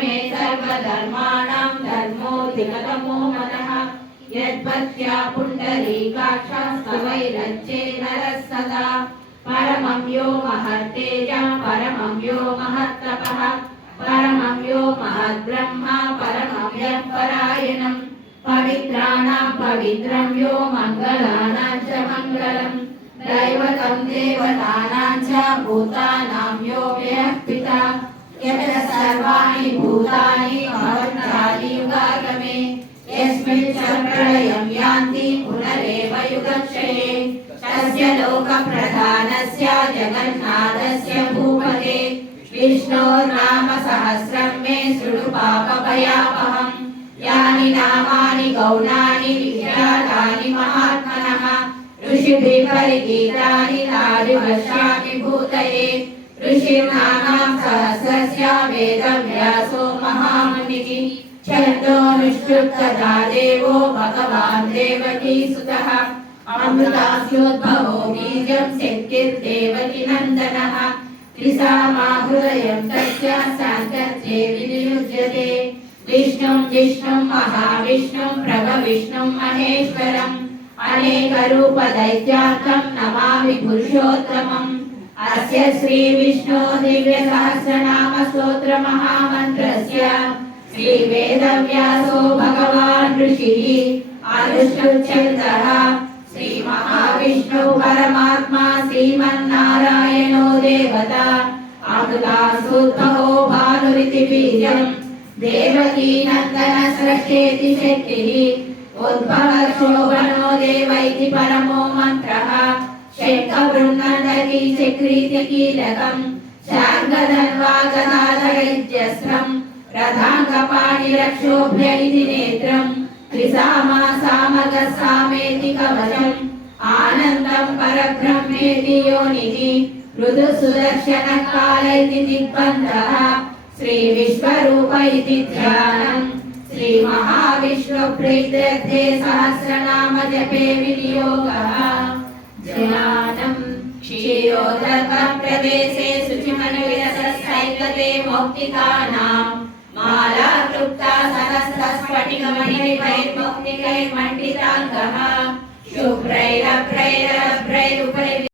मे सर्वधर्माणां धर्मोऽधिगतमो मतः यद्भक्त्या पुण्डरीकाक्षस्तवैरज्ये नरः सदा परमं यो महत्तेजः परमं यो महत्तपः परमं यो महद्ब्रह्मा परमं यः परायणम् पवित्राणां पवित्रं यो मङ्गलानां च मङ्गलम् दैवतं देवतानां च भूतानां यो व्ययः पिता यत्र सर्वाणि भूतानि भवन्ति युगागमे यस्मिन् च प्रलयं यान्ति पुनरेव युगक्षये तस्य लोकप्रधानस्य जगन्नाथस्य भूपते विष्णोर्नामसहस्रं मे शृणु पापभयापहम् यानि नामानि गौणानि विख्यातानि महात्मनः ऋषिभिः परिगीतानि तानि पश्यामि भूतये ऋषीणां सहस्रस्य वेदव्यासो महामुनिः छन्दोनुष्ठुप्तधा देवो भगवान् देवकीसुतः अमृतास्योद्भवो बीजं शक्तिर्देवकी नन्दनः त्रिसामाहृदयं तस्य साङ्गत्ये विनियुज्यते विष्णुं जिष्णुं महाविष्णुं प्रभविष्णुं महेश्वरम् अनेकरूपदैत्यार्थं नमामि पुरुषोत्तमम् अस्य श्रीविष्णो दिव्यसहस्रनामस्तोत्रमहामन्त्रस्य श्रीवेदव्यासो भगवान् ऋषिः अनुष्ठुप्छन्दः श्रीमहाविष्णु परमात्मा श्रीमन्नारायणो देवता अमृतासुद्भवो भानुरिति बीजम् देवकी नन्दन सृष्टेति शक्तिः उद्भवशोभनो देव इति परमो मन्त्रः शङ्खबृन्नन्दकी चक्रीति कीलकम् शार्ङ्गधन्वा गदाधरैर्जस्रम् रथाङ्गपाणिरक्षोभ्य इति नेत्रम् त्रिसामा सामगसामेति कवचम् आनन्दं परब्रह्मेति योनिः ऋतुसुदर्शनकाल इति दिग्बन्धः श्रीविश्वरूप इति ध्यानम् श्रीमहाविष्णुप्रीत्यर्थे सहस्रनाम जपे विनियोगः ज्ञानं क्षीरोदकं प्रदेशे शुचिमनुविरसैकते मौक्तिकानां माला क्लुप्ता सहस्रस्फटिकमणिभिर्मौक्तिकैर्मण्डिताङ्गः शुभ्रैरभ्रैरभ्रैरुपरि